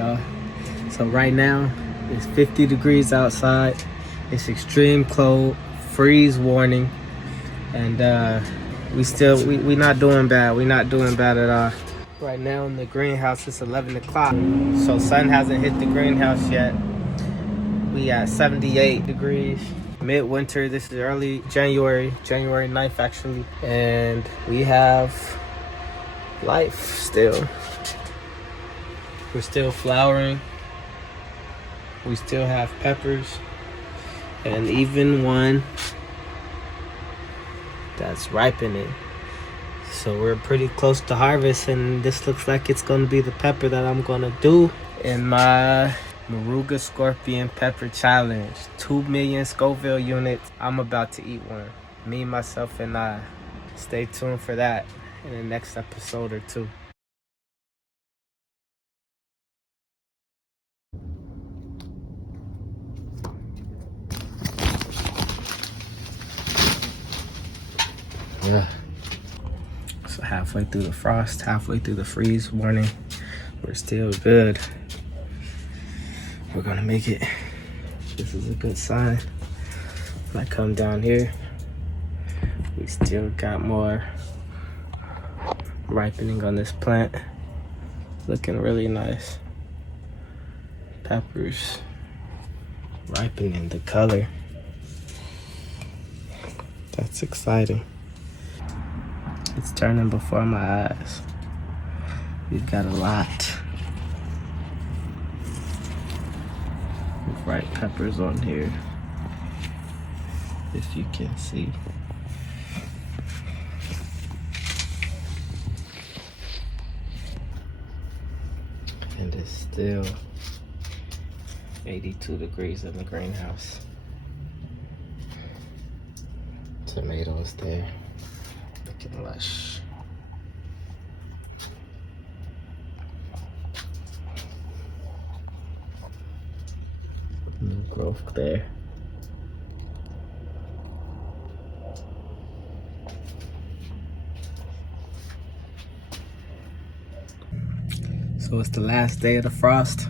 y'all. So right now it's 50 degrees outside. It's extreme cold, freeze warning, and we not doing bad. We not doing bad at all. Right now in the greenhouse it's 11 o'clock, so sun hasn't hit the greenhouse yet. We at 78 degrees. Midwinter. This is early January 9th actually, and we have life still. We're still flowering. We still have peppers, and even one that's ripening. So we're pretty close to harvest, and this looks like it's gonna be the pepper that I'm gonna do in my Maruga Scorpion Pepper Challenge. 2 million Scoville units. I'm about to eat one. Me, myself, and I. Stay tuned for that in the next episode or two. Yeah. So halfway through the frost, halfway through the freeze warning, we're still good. We're gonna make it. This is a good sign. When I come down here, we still got more ripening on this plant. Looking really nice. Peppers ripening, the color. That's exciting. It's turning before my eyes. We've got a lot of ripe peppers on here, if you can see. And it's still 82 degrees in the greenhouse. Tomatoes there, looking lush. New growth there. So it's the last day of the frost,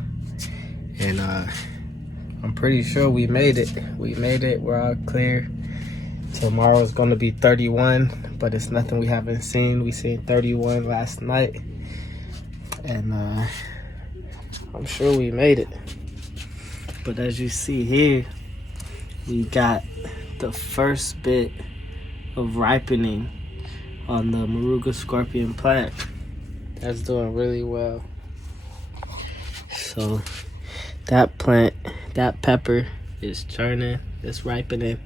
and I'm pretty sure we made it. We made it. We're all clear. Tomorrow's gonna be 31, but it's nothing we haven't seen. We seen 31 last night, and I'm sure we made it. But as you see here, we got the first bit of ripening on the Maruga Scorpion plant. That's doing really well. So that plant, that pepper is turning, it's ripening.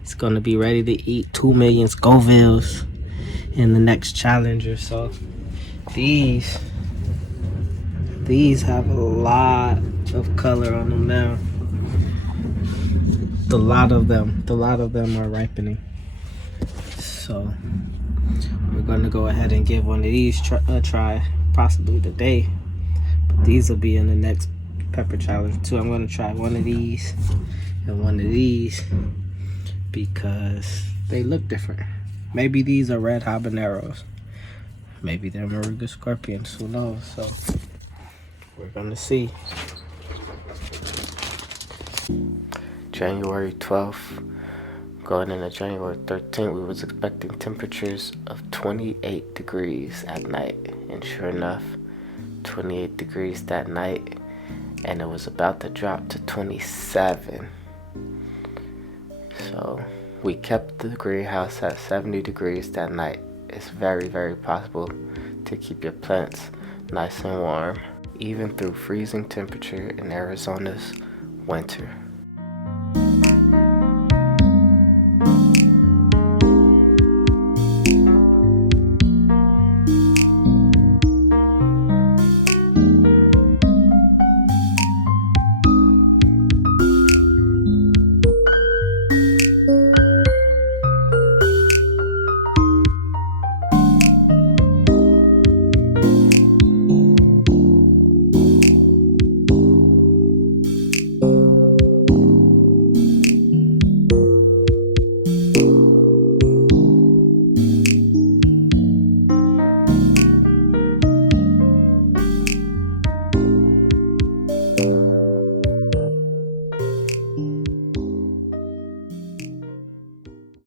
It's gonna be ready to eat 2 million Scovilles in the next challenge or so. These have a lot of color on them now. A lot of them are ripening. So we're gonna go ahead and give one of these a try, possibly today. But these will be in the next pepper challenge too. I'm gonna try one of these and one of these because they look different. Maybe these are red habaneros. Maybe they're Maruga Scorpions, who knows? So we're gonna see. January 12th, going into January 13th, we was expecting temperatures of 28 degrees at night. And sure enough, 28 degrees that night, and it was about to drop to 27. So we kept the greenhouse at 70 degrees that night. It's very, very possible to keep your plants nice and warm, even through freezing temperature in Arizona's winter.